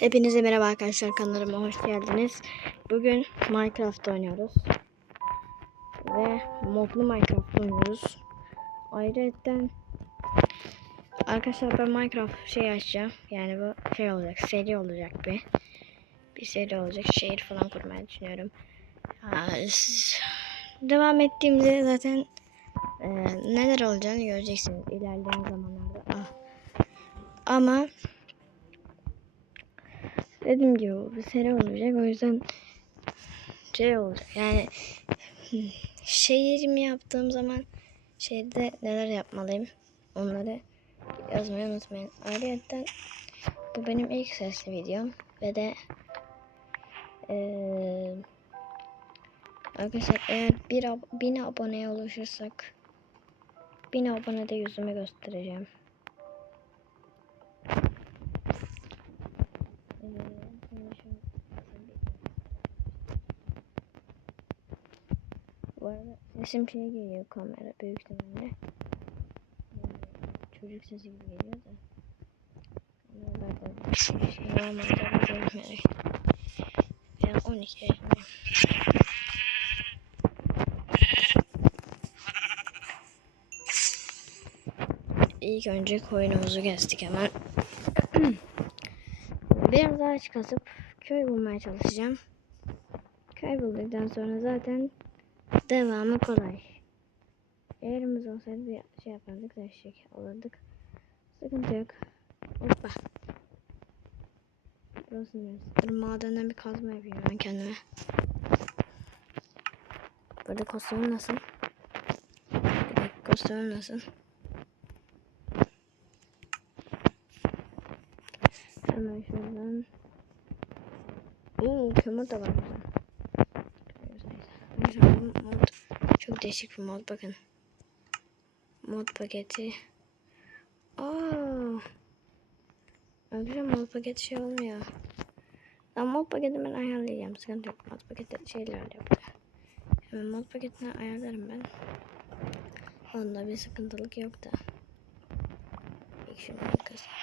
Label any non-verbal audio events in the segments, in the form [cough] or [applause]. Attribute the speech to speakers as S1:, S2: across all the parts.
S1: Hepinize merhaba arkadaşlar kanalıma hoş geldiniz. Bugün Minecraft oynuyoruz. Ve modlu Minecraft oynuyoruz. Ayrıca arkadaşlar ben Minecraft şey açacağım. Yani bu şey olacak, seri olacak bir. Bir seri olacak. Şehir falan kurmayı düşünüyorum. Devam ettiğimde zaten e, neler olacağını göreceksiniz ilerleyen zamanlarda. Ah. Ama dediğim gibi bu bir seri olacak. O yüzden şey olacak. Yani şehirimi yaptığım zaman şehirde neler yapmalıyım onları yazmayı unutmayın. Ayrıca bu benim ilk sesli videom ve de eee arkadaşlar eğer bir ab- bin aboneye ulaşırsak bin abonede yüzümü göstereceğim. Bu arada sesim şey geliyor kamera büyük ihtimalle. Çocuk sesi gibi geliyor da. Kameralardan şey, normalde görmeyerek. Ben 12 yaşındayım. İlk önce koyunumuzu kestik hemen. [clears throat] Biraz ağaç kasıp köy bulmaya çalışacağım. Köy bulduktan sonra zaten devamı kolay. Yerimiz olsaydı bir şey yapardık, değişik olurduk. Sıkıntı yok. Hoppa. Burası neresi? Dur madenden bir kazma yapayım ben kendime. Burada kostümüm nasıl? Bir kostümüm nasıl? Hemen şuradan. Oo kömür de var burada. Neyse, bu mod çok değişik bir mod bakın. Mod paketi. Aa. Arkadaşlar mod paketi şey olmuyor. Ben mod paketi ben ayarlayacağım. Sıkıntı yok. Mod paketi şeyler yaptı. Hemen mod paketini ayarlarım ben. Onda bir sıkıntılık yok da. İlk şunu kısayım.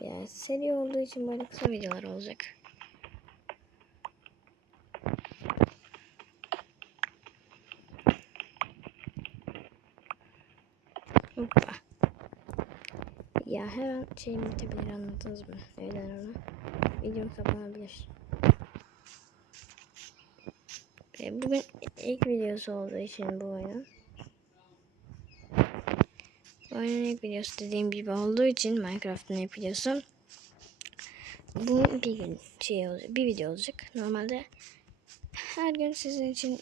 S1: Yani seri olduğu için böyle kısa videolar olacak. Hoppa. Ya her an şeyim bitebilir anladınız mı? Neyden onu? Videom kapanabilir. E, bugün ilk videosu olduğu için bu oyunun. Oyunun ilk videosu dediğim gibi olduğu için Minecraft'ın ilk videosu. Bu bir gün şey olacak, bir video olacak. Normalde her gün sizin için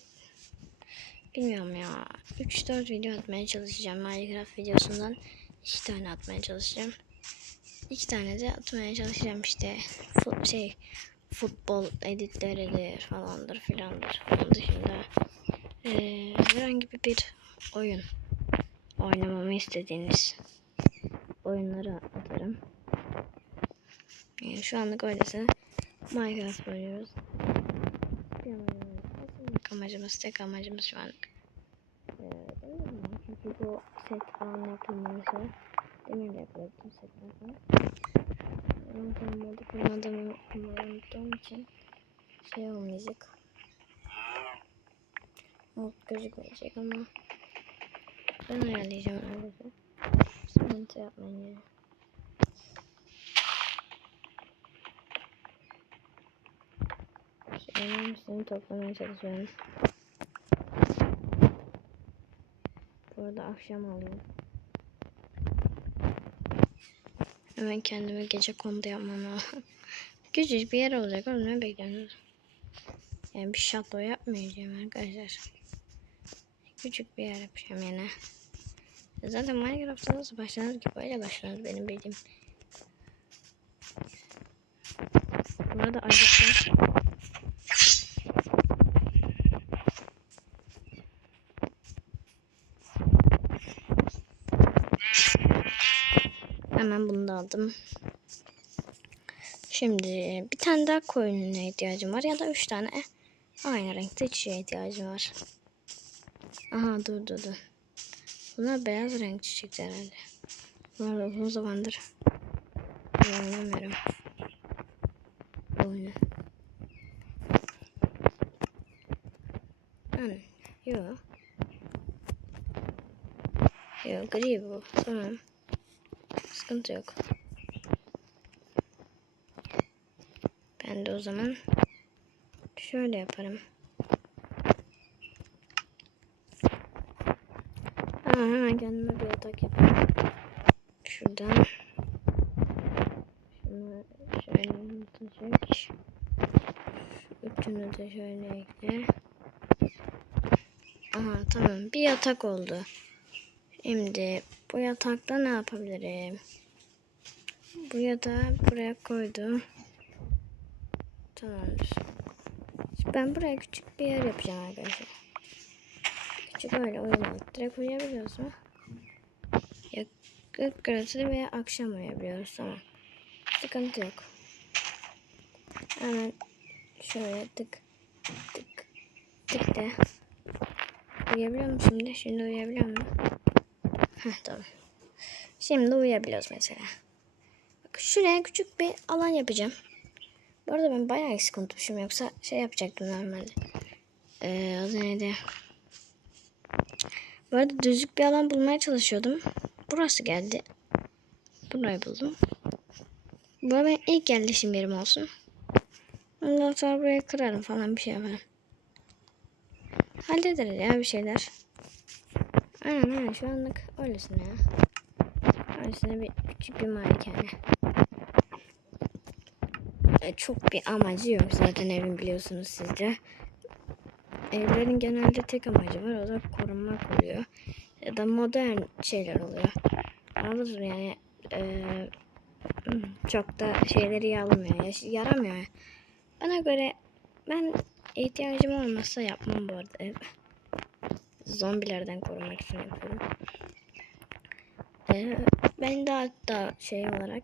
S1: bilmiyorum ya 3-4 video atmaya çalışacağım Minecraft videosundan. 2 tane atmaya çalışacağım. 2 tane de atmaya çalışacağım işte fu- şey futbol editleridir falandır filandır. Onun dışında eee, herhangi bir, oyun oynamamı istediğiniz oyunları atarım. Yani şu anlık öylese Minecraft oynuyoruz. Bir Aslında amacımız tek amacımız şu öyle mi? Çünkü bu set falan yapılmamışsa demirle yapılabilir setler falan. Ama ben modu kullandığımı kullanmayı unuttuğum için şey olmayacak. Mod gözükmeyecek ama ben ayarlayacağım öyleyse. Sıkıntı yapmayın yani. Şeyin hepsini toplamaya çalışıyorum. Bu arada akşam oluyor. Hemen kendime gece kondu yapmam lazım. [laughs] Küçücük bir yer olacak oğlum ne bekliyorsunuz? Yani bir şato yapmayacağım arkadaşlar. Küçük bir yer yapacağım yine. Zaten Minecraft'ta nasıl başlanır ki böyle başlanır benim bildiğim. Burada acıktım. Hemen bunu da aldım. Şimdi bir tane daha koyununa ihtiyacım var ya da üç tane aynı renkte çiçeğe ihtiyacım var. Aha dur dur dur. Bunlar beyaz renk çiçekler herhalde. Bunlar uzun zamandır oynamıyorum. Oyunu. Hani, yo. Yo, gri bu. Tamam. Sıkıntı yok. Ben de o zaman şöyle yaparım. Aa, hemen kendime bir yatak yapayım. Şuradan. Şunu şöyle unutacak. Üçünü de şöyle ekle. Aha tamam bir yatak oldu. Şimdi bu yatakta ne yapabilirim? Bu yatağı buraya koydum. Tamamdır. Ben buraya küçük bir yer yapacağım arkadaşlar. Küçük öyle uyumalık. Direkt uyuyabiliyoruz mu? Ya gök gürültülü veya akşam uyuyabiliyoruz tamam. Sıkıntı yok. Hemen şöyle tık tık tık de. Uyuyabiliyor musun şimdi? Şimdi uyuyabiliyor musun? Heh tamam. Şimdi uyuyabiliyoruz mesela. Bak şuraya küçük bir alan yapacağım. Bu arada ben bayağı eksik unutmuşum. Yoksa şey yapacaktım normalde. Ee, adı neydi? Bu arada düzlük bir alan bulmaya çalışıyordum. Burası geldi. Burayı buldum. Bu benim ilk yerleşim yerim olsun. Ondan sonra buraya kırarım falan bir şey yaparım. Hallederiz ya bir şeyler. Aynen aynen şu anlık öylesine ya. Öylesine bir küçük bir malikane. E, çok bir amacı yok zaten evin biliyorsunuz siz de. Evlerin genelde tek amacı var o da korunmak oluyor. Ya da modern şeyler oluyor. Anladınız mı yani e, çok da şeyleri yağlamıyor, ya- yaramıyor. Bana göre ben ihtiyacım olmazsa yapmam bu arada ev. Zombilerden korumak için yapıyorum. Ee, ben de hatta şey olarak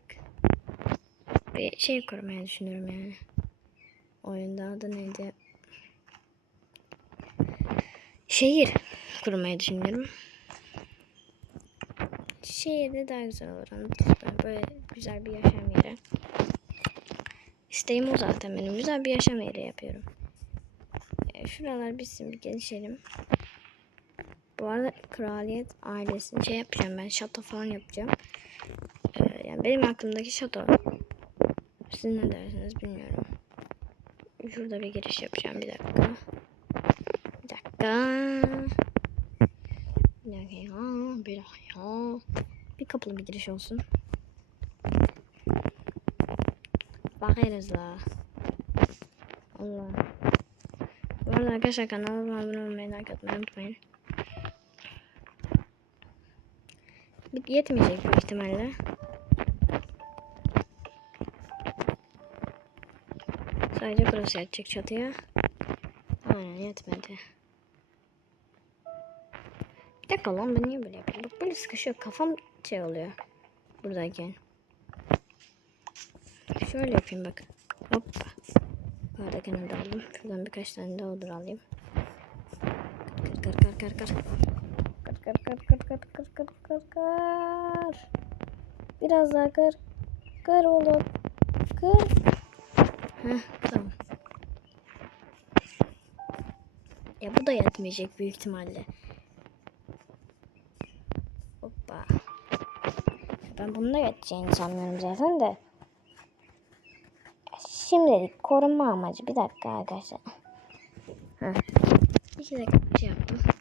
S1: bir şey kurmayı düşünüyorum yani. Oyunda adı neydi? Şehir kurmayı düşünüyorum. Şehirde daha güzel olur? Böyle güzel bir yaşam yeri. İsteğim o zaten benim. Güzel bir yaşam yeri yapıyorum. E, şuralar bitsin bir gelişelim. Bu arada kraliyet ailesini şey yapacağım ben. Şato falan yapacağım. E, yani benim aklımdaki şato. Siz ne dersiniz bilmiyorum. Şurada bir giriş yapacağım. Bir dakika. Bir dakika. Bir dakika ya. Bir dakika ya. Bir kapılı bir giriş olsun. Bakarız la. Allah. Bu arada arkadaşlar kanalıma abone olmayı, like atmayı unutmayın. Yetmeyecek büyük ihtimalle. Sadece burası yetecek çatıya. Aynen yetmedi. Bir dakika lan ben niye böyle yapıyorum? Bak böyle sıkışıyor. Kafam şey oluyor. Buradayken. Şöyle yapayım bak. Hoppa. Bardakını da aldım. Şuradan birkaç tane daha odur alayım. Kır kır kır kır kır kır kır kır kır kır kır kır kır. Biraz daha kır. Kır oğlum. Kır. Heh, tamam. Ya bu da yetmeyecek büyük ihtimalle. Hoppa. Ben bununla yeteceğini sanmıyorum zaten de. Şimdilik korunma amacı. Bir dakika arkadaşlar. Heh. İki dakika şey yaptım.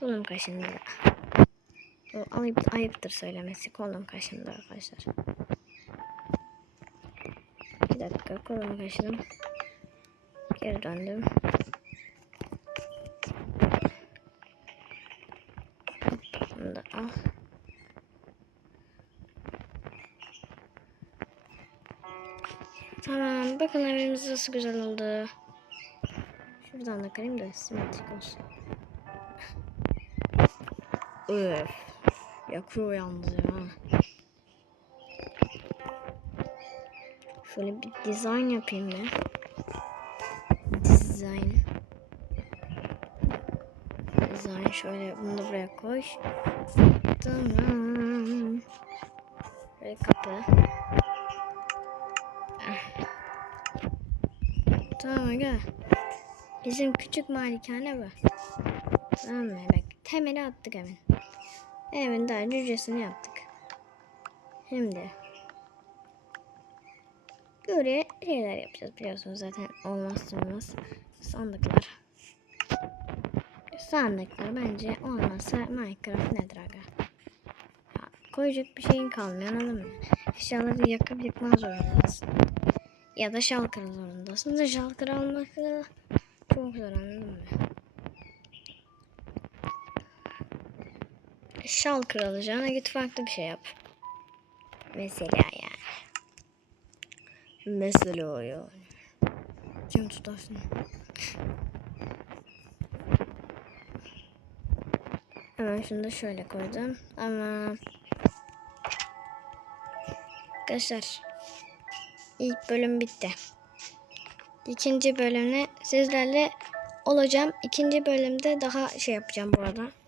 S1: Kolum kaşındı. Ayıp, ayıptır söylemesi. Kolum kaşındı arkadaşlar. Bir dakika kolumu kaşıdım. Geri döndüm. Bunu da al. Tamam. Bakın evimiz nasıl güzel oldu. Şuradan da kırayım da simetrik olsun. Öf. Yakıyor yalnız ya. Şöyle bir dizayn yapayım ben. Dizayn. Dizayn şöyle bunu da buraya koy. Tamam. Şöyle kapı. Tamam gel. Bizim küçük malikane bu. Tamam mı? Bak temeli attık hemen. Hemen daha cücesini yaptık. Şimdi böyle şeyler yapacağız biliyorsunuz zaten olmazsa olmaz sandıklar. Sandıklar bence olmazsa Minecraft nedir aga? Ya, koyacak bir şeyin kalmıyor anladın mı? Eşyaları yakıp yıkmak zorundasın. Ya da şal kırı zorundasın. Da şal kırı almak çok zor anladın mı? Şal kırı alacağına git farklı bir şey yap. Mesela yani. Mesela yani. Kim tutarsın? Hemen şunu da şöyle koydum. Ama arkadaşlar ilk bölüm bitti. İkinci bölümde sizlerle olacağım. İkinci bölümde daha şey yapacağım bu arada.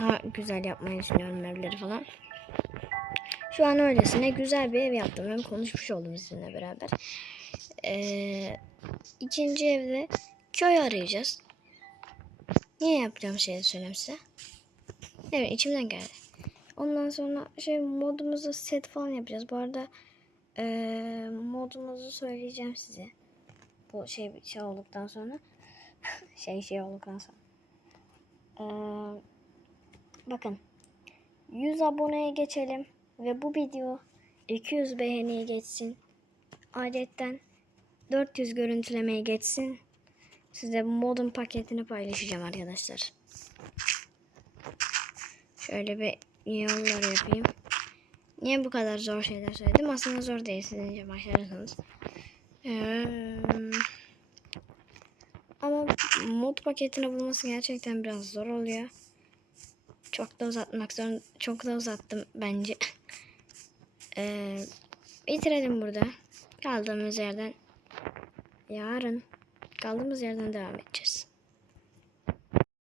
S1: Daha güzel yapmayı düşünüyorum evleri falan. Şu an öylesine güzel bir ev yaptım. Hem konuşmuş oldum sizinle beraber. Ee, ikinci evde köy arayacağız. Niye yapacağım şeyi söyleyeyim size. Evet içimden geldi. Ondan sonra şey modumuzu set falan yapacağız. Bu arada eee modumuzu söyleyeceğim size. Bu şey şey olduktan sonra. [laughs] şey şey olduktan sonra. Eee, bakın. 100 aboneye geçelim. Ve bu video 200 beğeniye geçsin. Adetten 400 görüntülemeye geçsin. Size modun paketini paylaşacağım arkadaşlar. Şöyle bir yollar yapayım. Niye bu kadar zor şeyler söyledim? Aslında zor değil. Siz ince başlarsanız. Ee, ama mod paketini bulması gerçekten biraz zor oluyor. Çok da uzatmak zorunda. Çok da uzattım bence. [laughs] Ee, bitirelim burada. Kaldığımız yerden yarın kaldığımız yerden devam edeceğiz.